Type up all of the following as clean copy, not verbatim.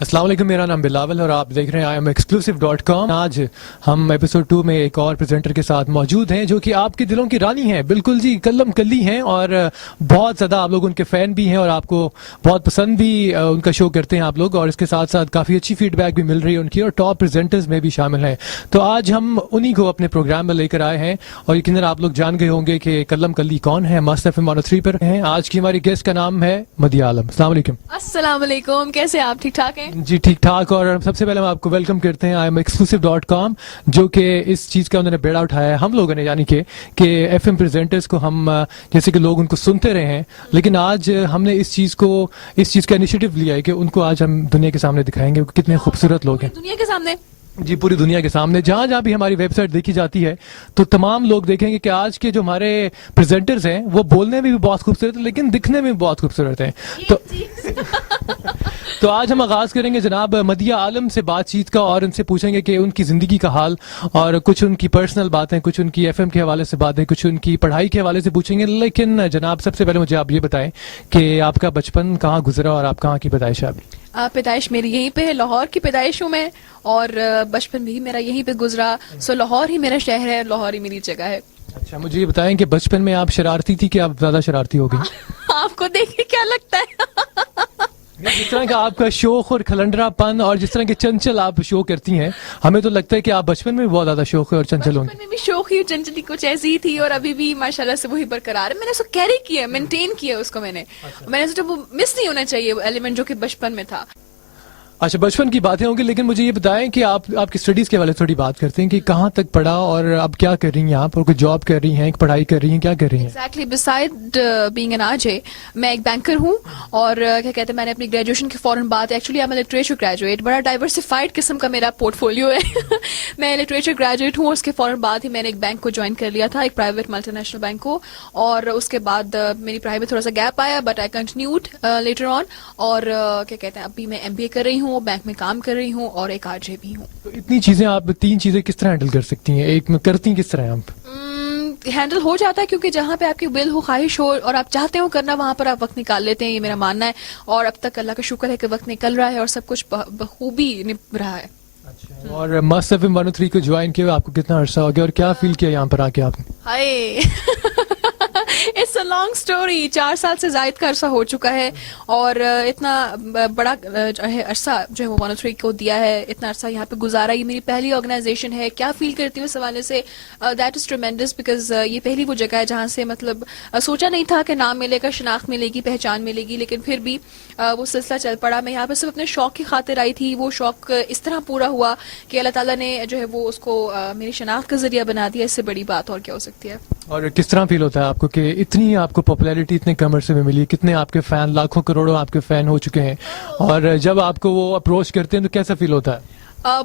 अस्सलाम वालेकुम, मेरा नाम बिलावल और आप देख रहे हैं IAMExclusive.com। आज हम एपिसोड 2 में एक और प्रेजेंटर के साथ मौजूद हैं जो कि आपके दिलों की रानी हैं, बिल्कुल जी, कल्लम कल्ली हैं और बहुत ज़्यादा आप लोग उनके फ़ैन भी हैं और आपको बहुत पसंद भी उनका शो करते हैं आप लोग, और इसके साथ साथ काफ़ी अच्छी फीडबैक भी मिल रही है उनकी और टॉप प्रेजेंटर्स में भी शामिल हैं। तो आज हम उन्हीं को अपने प्रोग्राम में लेकर आए हैं और यकीनन आप लोग जान गए होंगे कि कल्लम कल्ली कौन है। मस्त FM 103 पर हैं। आज की हमारी गेस्ट का नाम है मदिया आलम। अस्सलाम वालेकुम। अस्सलाम वालेकुम, कैसे आप? ठीक ठाक हैं? जी ठीक ठाक। और सबसे पहले हम आपको वेलकम करते हैं IAMExclusive.com, जो कि इस चीज़ का उन्होंने बेड़ा उठाया है हम लोगों ने, यानी कि FM प्रेजेंटर्स को हम जैसे कि लोग उनको सुनते रहे हैं, लेकिन आज हमने इस चीज़ का इनिशिएटिव लिया है कि उनको आज हम दुनिया के सामने दिखाएंगे कि कितने खूबसूरत लोग हैं। दुनिया के सामने? जी, पूरी दुनिया के सामने। जहां जहां भी हमारी वेबसाइट देखी जाती है तो तमाम लोग देखेंगे कि आज के जो हमारे प्रेजेंटर्स हैं वो बोलने में भी बहुत खूबसूरत है लेकिन दिखने में भी बहुत खूबसूरत हैं। तो आज हम आगाज करेंगे जनाब मदिया आलम से बातचीत का और उनसे पूछेंगे कि उनकी जिंदगी का हाल और कुछ उनकी पर्सनल बातें, कुछ उनकी FM के हवाले से बातें, कुछ उनकी पढ़ाई के हवाले से पूछेंगे। लेकिन जनाब सबसे पहले मुझे आप ये बताएं कि आपका बचपन कहाँ गुजरा और आप कहाँ की पैदाइश है? पैदाइश मेरी यहीं पे है, लाहौर की पैदाइश हूँ मैं, और बचपन भी मेरा यहीं पे गुजरा। सो लाहौर ही मेरा शहर है, लाहौर ही मेरी जगह है। अच्छा, मुझे ये बताएं कि बचपन में आप शरारती थी कि आप ज्यादा शरारती हो गई? आपको देख के क्या लगता है? जिस तरह का आपका शौक और खलंडरापन और जिस तरह के चंचल आप शो करती हैं, हमें तो लगता है कि आप बचपन में भी बहुत ज्यादा शौक और चंचल होंगे। बचपन में भी शौक ही चंचली कुछ ऐसी ही थी और अभी भी माशाल्लाह से वही बरकरार है। मैंने उसको कैरी किया, मेंटेन किया उसको मैंने। मैंने सोचा वो मिस नहीं होना चाहिए, वो एलिमेंट जो कि बचपन में था। अच्छा, बचपन की बातें होंगी, लेकिन मुझे ये बताएं कि आपकी स्टडीज के बारे में थोड़ी बात करते हैं कि कहाँ तक पढ़ा और अब क्या कर रही हैं आप, और कोई जॉब कर रही हैं, पढ़ाई कर रही हैं, क्या कर रही हैं? Exactly. Beside being an RJ, मैं एक बैंकर हूँ और क्या कहते हैं, मैंने अपनी ग्रेजुएशन के फौरन बाद, actually I am literature graduate, बड़ा डाइवर्सिफाइड किस्म का मेरा पोर्टफोलियो है। मैं लिटरेचर ग्रेजुएट हूँ, उसके फौरन बाद ही मैंने एक बैंक को ज्वाइन कर लिया था, एक प्राइवेट मल्टीनेशनल बैंक को, और उसके बाद मेरी पढ़ाई में थोड़ा सा गैप आया, but I continued later on. और क्या कहते हैं, अभी मैं MBA कर रही हूँ, बैंक में काम कर रही हूँ और एक RJ भी हूँ। तो इतनी चीजें आप, तीन चीजें किस तरह हैंडल कर सकती हैं? एक में करती किस तरह आप? हैंडल हो जाता है, क्योंकि जहाँ पे आपकी विल हो, ख्वाहिश हो और आप चाहते हो करना, वहां पर आप वक्त निकाल लेते हैं, ये मेरा मानना है। और अब तक अल्लाह का शुक्र है कि वक्त निकल रहा है और सब कुछ बखूबी निभ रहा है। अच्छा, और मस्त FM 103 को ज्वाइन किया आपको कितना अर्सा हो गया और क्या फील किया यहाँ पर आके आपने? हाय, इट्स अ लॉन्ग स्टोरी। 4 साल से जायद का अरसा हो चुका है और इतना बड़ा जो है अरसा जो है वो 103 को दिया है, इतना अरसा यहाँ पे गुजारा। ये मेरी पहली ऑर्गेनाइजेशन है। क्या फील करती हूँ इस हवाले से? दैट इज ट्रेमेंडस, बिकॉज ये पहली वो जगह है जहाँ से मतलब सोचा नहीं था कि नाम मिलेगा, शनाख्त मिलेगी, पहचान मिलेगी, लेकिन फिर भी वो सिलसिला चल पड़ा। मैं यहाँ पे सिर्फ अपने शौक की खातिर आई थी, वो शौक इस तरह पूरा हुआ कि अल्लाह ताला ने जो है वो उसको मेरी शनाख्त का जरिया बना दिया। इससे बड़ी बात और क्या हो सकती है? और किस तरह फील होता है आपको कि इतनी आपको पॉपुलैरिटी इतने कम अरसे में मिली, कितने आपके फैन, लाखों करोड़ों आपके फैन हो चुके हैं, और जब आपको वो अप्रोच करते हैं तो कैसा फील होता है?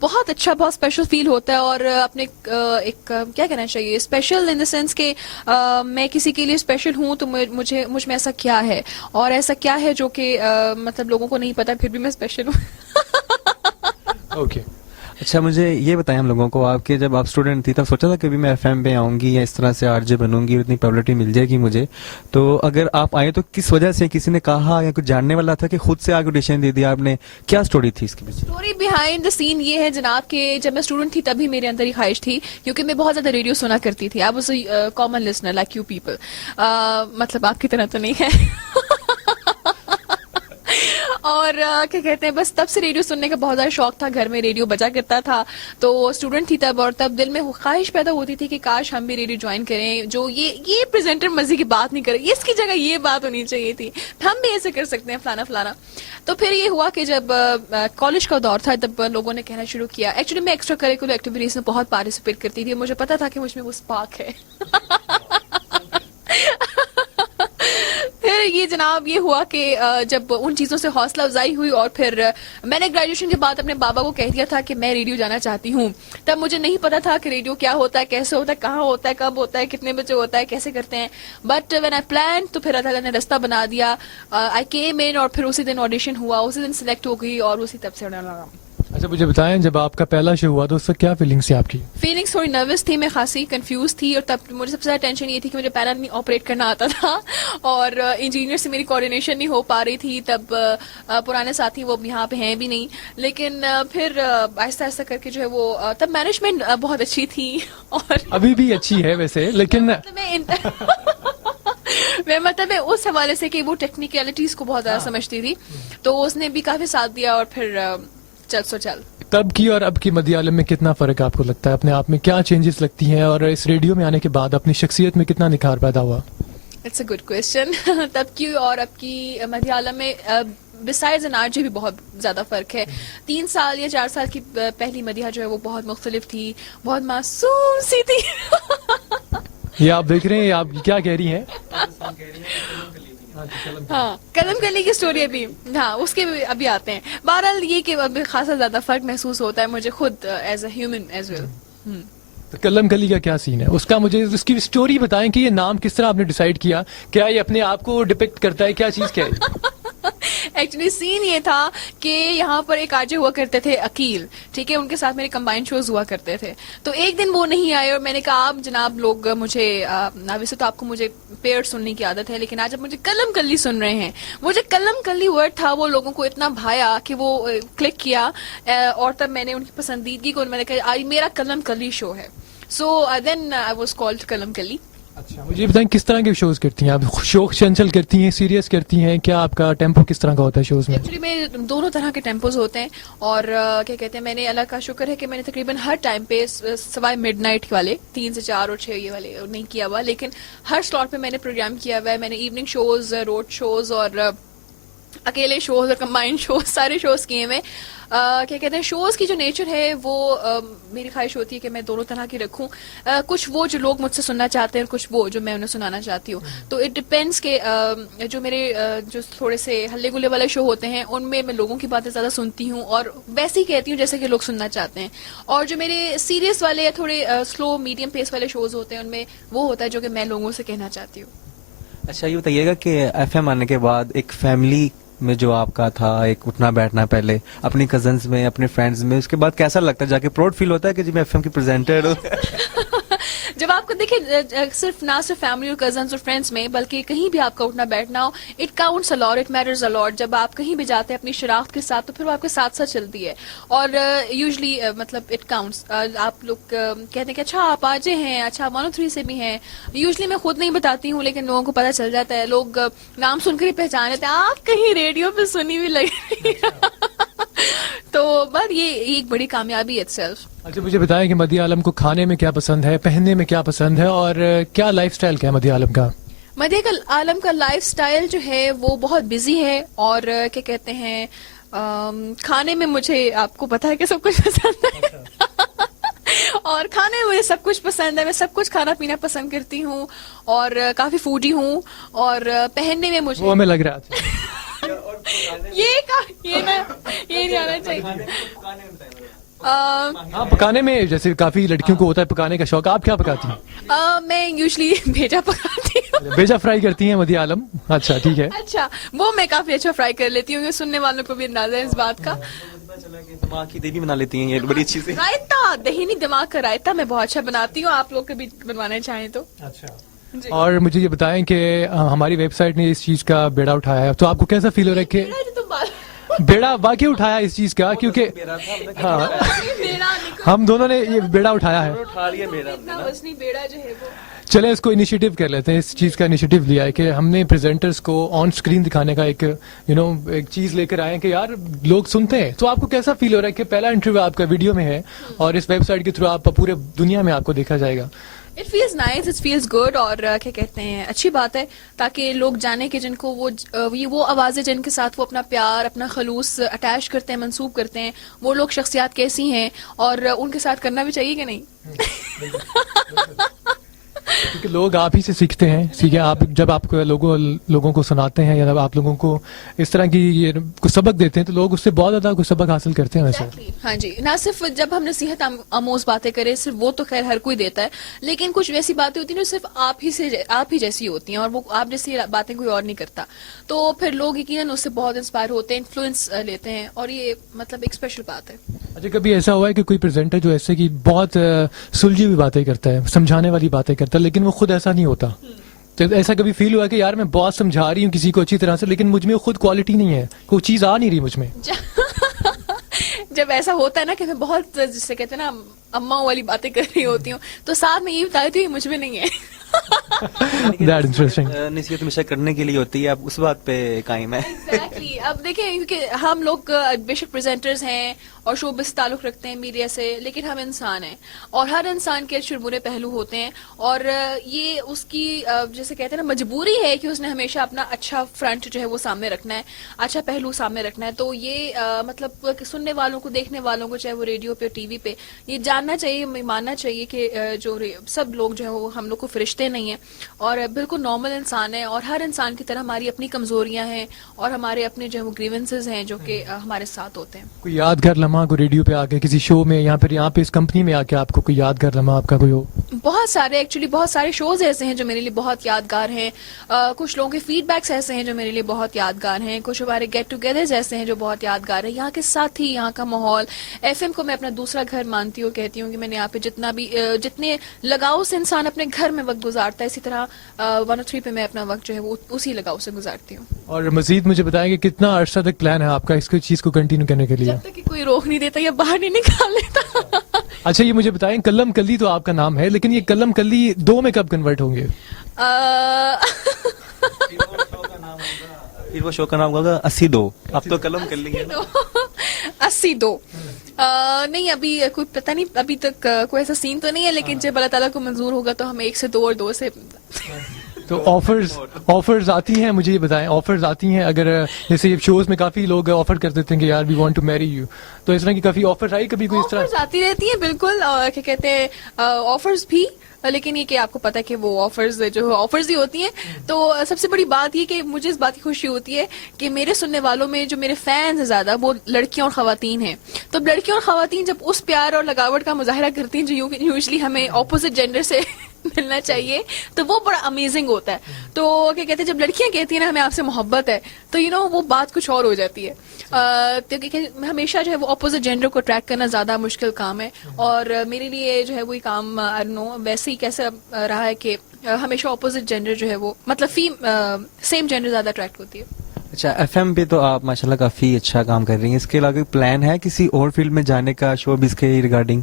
बहुत अच्छा, बहुत स्पेशल फील होता है। और अपने एक क्या कहना चाहिए, स्पेशल इन द सेंस के मैं किसी के लिए स्पेशल हूँ तो मुझ में ऐसा क्या है और ऐसा क्या है जो कि मतलब लोगों को नहीं पता, फिर भी मैं स्पेशल हूँ। ओके। अच्छा, मुझे ये बताएं हम लोगों को, आपके जब आप स्टूडेंट थी तब सोचा था कभी मैं FM पे आऊंगी या इस तरह से RJ बनूंगी और इतनी पॉपुलैरिटी मिल जाएगी मुझे? तो अगर आप आए तो किस वजह से, किसी ने कहा या कुछ जानने वाला था कि खुद से आगे ऑडिशन दे दिया आपने? क्या स्टोरी थी इसके पीछे? स्टोरी बिहाइंड द सीन ये है जनाब के, जब मैं स्टूडेंट थी तभी मेरे अंदर ही ख्वाहिश थी, क्योंकि मैं बहुत ज्यादा रेडियो सुना करती थी। I was a common listener like you people, मतलब आपकी तरह तो नहीं है। और क्या कहते हैं, बस तब से रेडियो सुनने का बहुत ज्यादा शौक था, घर में रेडियो बजा करता था। तो स्टूडेंट थी तब, और तब दिल में ख्वाहिश पैदा होती थी कि काश हम भी रेडियो ज्वाइन करें। जो ये प्रेजेंटर मजे की बात नहीं करे, इसकी जगह ये बात होनी चाहिए थी, हम भी ऐसे कर सकते हैं फलाना फलाना। तो फिर ये हुआ कि जब कॉलेज का दौर था तब लोगों ने कहना शुरू किया। एक्चुअली मैं एक्स्ट्रा करिकुलर एक्टिविटीज में बहुत पार्टिसिपेट करती थी, मुझे पता था कि मुझ में वो स्पार्क है। फिर ये जनाब ये हुआ कि जब उन चीजों से हौसला अफजाई हुई और फिर मैंने ग्रेजुएशन के बाद अपने बाबा को कह दिया था कि मैं रेडियो जाना चाहती हूँ। तब मुझे नहीं पता था कि रेडियो क्या होता है, कैसे होता है, कहाँ होता है, कब होता है, कितने बजे होता है, कैसे करते हैं। बट व्हेन आई प्लान तो फिर अल्लाह ने रास्ता बना दिया। आई केम इन और फिर उसी दिन ऑडिशन हुआ, उसी दिन सिलेक्ट हो गई और उसी तब से लगा। अच्छा मुझे बताएं, जब आपका पहला शो हुआ तो उससे क्या फीलिंग्स थी आपकी? फीलिंग्स थोड़ी नर्वस थी, मैं खासी कंफ्यूज थी, और तब मुझे सबसे ज्यादा टेंशन ये थी कि मुझे पैरा नहीं ऑपरेट करना आता था और इंजीनियर से मेरी कोऑर्डिनेशन नहीं हो पा रही थी। तब पुराने साथी वो यहाँ पे हैं भी नहीं, लेकिन फिर आहिस्ता आहिस्ता करके जो है वो तब मैनेजमेंट बहुत अच्छी थी और अभी भी अच्छी है वैसे, लेकिन मैं मतलब मैं उस हवाले से कि वो टेक्निकलिटीज को बहुत ज्यादा समझती थी, तो उसने भी काफी साथ दिया और फिर चल सो चल। तब की और अब की मलयालम में कितना फर्क आपको लगता है? अपने आप में क्या चेंजेस लगती हैं, और इस रेडियो में आने के बाद अपनी शख्सियत में कितना निखार पैदा हुआ? It's a good question. तब की और अब की मलयालम में बिसाइड्स एन आरजे भी बहुत ज्यादा फर्क है। 3 साल या 4 साल की पहली मदिहा जो है वो बहुत मुख्तलिफ थी, बहुत मासूम सी थी। ये आप देख रहे हैं, आप क्या कह रही हैं? हाँ, कलम कली की स्टोरी अभी, हाँ उसके भी अभी आते हैं। बहरहाल ये कि अभी खासा ज्यादा फर्क महसूस होता है मुझे खुद as a human as well. तो कलम कली का क्या सीन है उसका? मुझे उसकी स्टोरी बताएं कि ये नाम किस तरह आपने डिसाइड किया, क्या ये अपने आप को डिपिक्ट करता है, क्या चीज क्या है? एक्चुअली सीन ये था कि यहाँ पर एक आरजे हुआ करते थे अकील, ठीक है, उनके साथ मेरे कंबाइंड शोज हुआ करते थे। तो एक दिन वो नहीं आए और मैंने कहा आप जनाब लोग मुझे वैसे तो आपको मुझे पेड़ सुनने की आदत है, लेकिन आज आप मुझे कलम कली सुन रहे हैं। वो जो कलम कली वर्ड था वो लोगों को इतना भाया कि वो क्लिक किया, और तब मैंने उनकी पसंदीदगी को मैंने कहा आज मेरा कलम कली शो है। So then I was called Kalam Kali. अच्छा मुझे बताएं, किस तरह के शोज करती हैं आप? शोक चंचल करती हैं, सीरियस करती हैं, क्या आपका टेम्पो किस तरह का होता है शोज में? एक्चुअली में दोनों तरह के टेम्पोज होते हैं, और क्या कहते हैं, मैंने अल्लाह का शुक्र है कि मैंने तकरीबन हर टाइम पे सवाए मिडनाइट वाले 3 से 4 और 6 ये वाले नहीं किया हुआ, लेकिन हर स्लॉट पे मैंने प्रोग्राम किया हुआ है। मैंने इवनिंग शोज, रोड शोज और अकेले शोज और कंबाइंड शोज सारे शोज किए हुए। क्या कहते हैं, शोज की जो नेचर है वो मेरी ख्वाहिश होती है कि मैं दोनों तरह की रखूं, कुछ वो जो लोग मुझसे सुनना चाहते हैं और कुछ वो जो मैं उन्हें सुनाना चाहती हूँ। तो इट डिपेंड्स के जो मेरे जो थोड़े से हल्ले गुल्ले वाले शो होते हैं उनमें मैं लोगों की बातें ज्यादा सुनती हूँ और वैसे ही कहती हूँ जैसे कि लोग सुनना चाहते हैं, और जो मेरे सीरियस वाले या थोड़े स्लो मीडियम पेस वाले शोज होते हैं उनमें वो होता है जो कि मैं लोगों से कहना चाहती हूँ। अच्छा ये बताइएगा कि एफएम आने के बाद एक फैमिली में जो आपका था एक उठना बैठना, पहले अपनी कजन्स में, अपने फ्रेंड्स में, उसके बाद कैसा लगता है? जाके प्राउड फील होता है कि जी मैं एफएम की प्रेजेंटर हूँ? जब आपको देखिए सिर्फ ना सिर्फ फैमिली और कजन्स और फ्रेंड्स में बल्कि कहीं भी आपका उठना बैठना हो, it counts a lot, it matters a lot. जब आप कहीं भी जाते हैं अपनी शराख्त के साथ तो फिर वो आपके साथ साथ चलती है, और यूजली मतलब इट काउंट्स। आप लोग कहते हैं कि अच्छा आप आजे हैं, अच्छा 103 से भी हैं। यूजली मैं खुद नहीं बताती हूँ लेकिन लोगों को पता चल जाता है, लोग नाम सुनकर ही पहचान लेते हैं, आप कहीं रेडियो पे सुनी हुई लग रही है। तो बस ये एक बड़ी कामयाबी है इटसेल्फ। अच्छा मुझे बताएं कि मलयालम को खाने में क्या पसंद है, पहनने में क्या पसंद है, और क्या लाइफस्टाइल क्या है मलयालम का? मलयालम का लाइफस्टाइल जो है वो बहुत बिजी है, और क्या कहते हैं खाने में मुझे आपको पता है कि सब कुछ पसंद है। और खाने में मुझे सब कुछ पसंद है, मैं सब कुछ खाना पीना पसंद करती हूँ और काफी फूडी हूँ। और पहनने में मुझे वो हमें लग रहा था ये नहीं आना चाहिए। हाँ पकाने में जैसे काफी लड़कियों को होता है पकाने का शौक, आप क्या पकाती हैं? मैं यूजली भेजा पकाती हूँ। बेजा फ्राई करती हैं मलयालम? अच्छा ठीक है। अच्छा वो मैं काफी अच्छा फ्राई कर लेती हूँ, सुनने वालों को भी अंदाजा है इस बात का। दिमाग की देवी बना लेती हैं ये बड़ी अच्छी से। रायता, दही नहीं दिमाग का रायता मैं बहुत अच्छा बनाती हूँ, आप लोग कभी बनवाना चाहें तो। अच्छा और मुझे ये बताएं कि हमारी वेबसाइट ने इस चीज का बेड़ा उठाया है, तो आपको कैसा फील हो रहा है कि बेड़ा वाकई उठाया इस चीज का? क्योंकि हाँ हम दोनों ने ये बेड़ा उठाया है। बेड़ा जो है वो चले इसको इनिशिएटिव कर लेते हैं, इस चीज का इनिशिएटिव लिया है कि हमने प्रेजेंटर्स को ऑन स्क्रीन दिखाने का एक एक चीज लेकर आए हैं कि यार लोग सुनते हैं। तो आपको कैसा फील हो रहा है कि पहला इंटरव्यू आपका वीडियो में है और इस वेबसाइट के थ्रू आप पूरे दुनिया में आपको देखा जाएगा? It feels nice, it feels good, और क्या कहते हैं अच्छी बात है ताकि लोग जाने कि जिनको वो आवाजें जिनके साथ वो अपना प्यार अपना खलूस अटैच करते हैं, मंसूब करते हैं, वो लोग शख्सियात कैसी हैं और उनके साथ करना भी चाहिए कि नहीं। क्योंकि लोग आप ही से सीखते हैं, ठीक है? आप जब आप लोगों को सुनाते हैं या जब आप लोगों को इस तरह की ये कुछ सबक देते हैं तो लोग उससे बहुत ज्यादा कुछ सबक हासिल करते हैं वैसे। हाँ जी, ना सिर्फ जब हम नसीहत आमोज बातें करें, सिर्फ वो तो खैर हर कोई देता है, लेकिन कुछ वैसी बातें होती हैं जो सिर्फ आप ही जैसी होती हैं और वो आप जैसी बातें कोई और नहीं करता, तो फिर लोग यकीनन उससे बहुत इंस्पायर होते हैं, इन्फ्लुएंस लेते हैं, और ये मतलब एक स्पेशल बात है। अच्छा, कभी ऐसा हुआ है कि कोई प्रेजेंटर जो ऐसे की बहुत सुलझी हुई बातें करता है, समझाने वाली बातें करता है, लेकिन वो खुद ऐसा नहीं होता? तो ऐसा कभी फील हुआ कि यार मैं बहुत समझा रही हूँ किसी को अच्छी तरह से, लेकिन मुझ में खुद क्वालिटी नहीं है, कोई चीज आ नहीं रही मुझ में? जब ऐसा होता है ना कि मैं बहुत, जिसे कहते हैं ना, अम्माओं वाली बातें कर रही होती हूँ, तो साथ में ये बता देती हूँ मुझ में नहीं है। That's interesting. नसीहत हमेशा करने के लिए होती है, आप उस बात पे कायम है। Exactly. अब देखिए, क्योंकि हम लोग बेशक प्रेजेंटर्स हैं और शोबिस से ताल्लुक रखते हैं मीडिया से, लेकिन हम इंसान हैं और हर इंसान के अच्छे बुरे पहलू होते हैं, और ये उसकी जैसे कहते हैं ना, मजबूरी है कि उसने हमेशा अपना अच्छा फ्रंट जो है वो सामने रखना है, अच्छा पहलू सामने रखना है। तो ये मतलब कि सुनने वालों को, देखने वालों को, चाहे वो रेडियो पे, टीवी पे, ये जानना चाहिए, मानना चाहिए कि जो सब लोग जो है वो हम लोग को फरिश्ते नहीं है और बिल्कुल नॉर्मल इंसान है, और हर इंसान की तरह हमारी अपनी कमजोरियां हैं और हमारे अपने जो है वो ग्रीवेंसेस हैं जो कि हमारे साथ होते हैं। कोई यादगार लम्हा कोई रेडियो पे आके, किसी शो में, या फिर यहाँ पे इस कंपनी में आके आपको कोई यादगार लम्हा आपका कोई हो? बहुत सारे, एक्चुअली बहुत सारे शोज ऐसे हैं जो मेरे लिए बहुत यादगार हैं। कुछ लोगों के फीडबैक्स ऐसे हैं जो मेरे लिए बहुत यादगार हैं। कुछ हमारे गेट टुगेदर्स ऐसे हैं जो बहुत यादगार है। यहाँ के साथी, यहाँ का माहौल, एफएम को मैं अपना दूसरा घर मानती हूँ, कहती हूँ कि मैंने यहाँ पे जितना भी जितने लगाव से इंसान अपने घर में वक्त गुजारता है, इसी तरह 103 पे मैं अपना वक्त जो है वो उसी लगाव से गुजारती हूँ। और मजीद मुझे बताएंगे कितना अरसा तक प्लान है आपका इसको चीज को कंटिन्यू करने के लिए? जब तक कि कोई रोक नहीं देता या बाहर नहीं निकाल लेता। अच्छा, ये मुझे बताएं, कल्लम कल्ली तो आपका नाम है, लेकिन ये कल्लम कल्ली 2 में कब कन्वर्ट होंगे? फिर वो शो का नाम होगा 82। अब तो कलम कर लेंगे ना। 82 नहीं, अभी कोई पता नहीं, अभी तक कोई ऐसा सीन तो नहीं है, लेकिन जब अल्लाह ताला को मंजूर होगा तो हम 1 से 2 और 2 से। तो ऑफर्स आती हैं, मुझे ये बताएं, ऑफर्स आती हैं अगर जैसे शोज में काफी लोग ऑफर कर देते हैं कि यार we want to marry you, तो इस तरह की काफी ऑफर्स आई कभी कोई इस तरह? ऑफर्स आती रहती हैं बिल्कुल, और क्या कहते हैं, ऑफर्स भी, लेकिन ये कि आपको पता है कि वो ऑफर्स जो ऑफर्स ही होती हैं। तो सबसे बड़ी बात ये कि मुझे इस बात की खुशी होती है कि मेरे सुनने वालों में जो मेरे फैंस हैं ज्यादा, वो लड़कियां और खवातीन हैं। तो लड़कियां और खवातीन जब उस प्यार और लगावट का मुजाहरा करती हैं जो यूजुअली हमें ऑपोजिट जेंडर से मिलना चाहिए, तो वो बड़ा अमेजिंग होता है। तो क्या कहते हैं, जब लड़कियां कहती हैं ना हमें आपसे मोहब्बत है, तो वो बात कुछ और हो जाती है। क्योंकि हमेशा जो है वो ऑपोजिट जेंडर को ट्रैक करना ज्यादा मुश्किल काम है, और मेरे लिए जो है वही काम, आई डोंट नो वैसे ही कैसे रहा है कि हमेशा ऑपोजिट जेंडर जो है वो, मतलब सेम जेंडर ज्यादा अट्रैक्ट होती है। अच्छा, एफएम पे तो आप माशाल्लाह काफी अच्छा काम कर रही हैं, इसके अलावा प्लान है किसी और फील्ड में जाने का, शोबिज़ के रिगार्डिंग?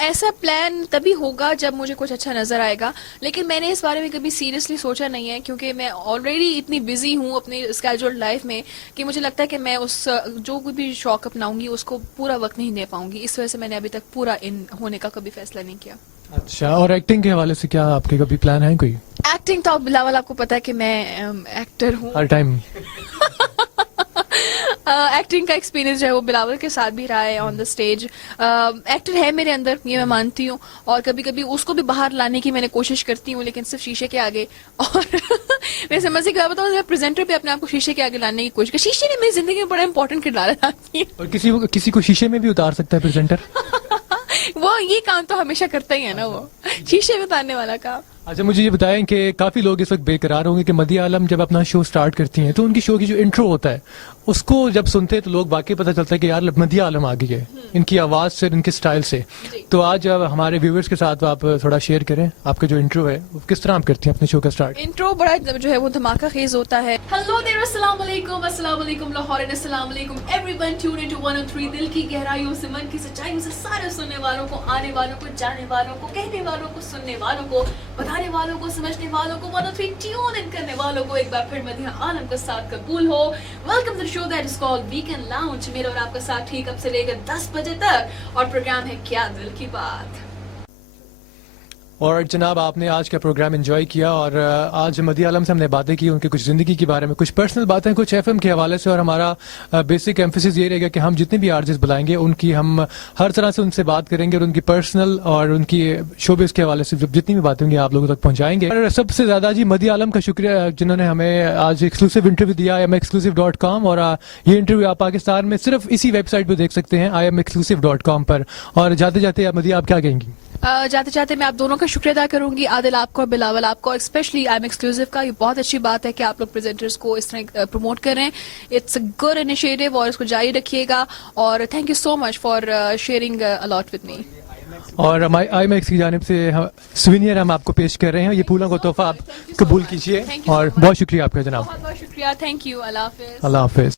ऐसा प्लान तभी होगा जब मुझे कुछ अच्छा नजर आएगा, लेकिन मैंने इस बारे में कभी सीरियसली सोचा नहीं है, क्योंकि मैं ऑलरेडी इतनी बिजी हूँ अपनी स्केड्यूल्ड लाइफ में कि मुझे लगता है कि मैं उस जो कोई भी शौक अपनाऊंगी उसको पूरा वक्त नहीं दे पाऊंगी। इस वजह से मैंने अभी तक पूरा इन होने का कभी फैसला नहीं किया। अच्छा, और एक्टिंग के हवाले से क्या आपके कभी प्लान है कोई? एक्टिंग तो बिलावल आपको पता है कि मैं एक्टर हूँ हर टाइम। एक्टिंग का एक्सपीरियंस जो है वो बिलावल के साथ भी रहा है ऑन द स्टेज। एक्टर है मेरे अंदर, ये मैं मानती हूँ, और कभी कभी उसको भी बाहर लाने की मैंने कोशिश करती हूँ, लेकिन सिर्फ शीशे के आगे। और मैं समझ क्या बताऊँ, मैं प्रेजेंटर पे अपने आप को शीशे के आगे लाने की कोशिश कर, शीशे ने मेरी जिंदगी में बड़ा इंपॉर्टेंट किरदार अदा किया। और किसी को शीशे में भी उतार सकता है प्रेजेंटर? वो ये काम तो हमेशा करता ही है ना, वो शीशे में उतारने वाला काम। अच्छा, मुझे ये बताएं कि काफी लोग इस वक्त बेकरार होंगे कि मदिया आलम जब अपना शो स्टार्ट करती हैं तो उनकी शो की जो इंट्रो होता है उसको जब सुनते हैं तो लोग वाकई पता चलता है कि यार मदिया आलम आ गई है, इनकी आवाज से, इनके स्टाइल से। तो आज अब हमारे व्यूअर्स के साथ आप थोड़ा शेयर करें आपका जो इंट्रो है, वो किस तरह आप करती हैं अपने शो का स्टार्ट? इंट्रो बड़ा जो है वो धमाका खेज होता है। हेलो देयर, अस्सलाम वालेकुम लाहौर एंड अस्सलाम वालेकुम एवरीवन, ट्यून इनटू 103। दिल की गहराइयों से, मन की सच्चाइयों से, सारे सुनने वालों को, आने वालों को, जाने वालों को, कहने वालों को, सुनने वालों को, बताने वालों को, समझने वालों को, 103 ट्यून इन करने वालों को एक बार फिर मदिया आलम का साथ कबूल हो। Welcome to the show that is called weekend lounge. मेरा और आपका साथ ठीक अब से लेकर 10 बजे तक, और प्रोग्राम है क्या दिल की बात। और जनाब, आपने आज का प्रोग्राम एंजॉय किया, और आज मदिया आलम से हमने बातें की, उनकी कुछ जिंदगी के बारे में, कुछ पर्सनल बातें, कुछ एफएम के हवाले से। और हमारा बेसिक एम्फेसिस ये रहेगा कि हम जितने भी आर्टिस्ट बुलाएंगे उनकी हम हर तरह से उनसे बात करेंगे, और उनकी पर्सनल और उनकी शोबिस के हवाले से जितनी भी बातें होंगी आप लोगों तक पहुंचाएंगे। और सबसे ज्यादा जी मदिया आलम का शुक्रिया जिन्होंने हमें आज एक्सक्लूसिव इंटरव्यू दिया IamExclusive.com, और ये इंटरव्यू आप पाकिस्तान में सिर्फ इसी वेबसाइट पर देख सकते हैं IamExclusive.com पर। और जाते जाते मदिया आप क्या कहेंगी? जाते जाते मैं आप दोनों का शुक्रिया अदा करूंगी, आदिल आपको और बिलावल आपको, स्पेशली आई एम एक्सक्लूसिव का। ये बहुत अच्छी बात है कि आप लोग प्रेजेंटर्स को इस तरह प्रमोट कर रहे हैं। इट्स अ गुड इनिशिएटिव और इसको जारी रखिएगा। और thank you so much for sharing a lot with me. और आई मैक्स की जानिब से सुवेनियर हम आपको पेश कर रहे हैं, ये फूलों का तोहफा आप कबूल कीजिए। Thank you so और much. बहुत शुक्रिया आपका जनाब। बहुत बहुत शुक्रिया, thank you, Allah Hafiz. Allah Hafiz.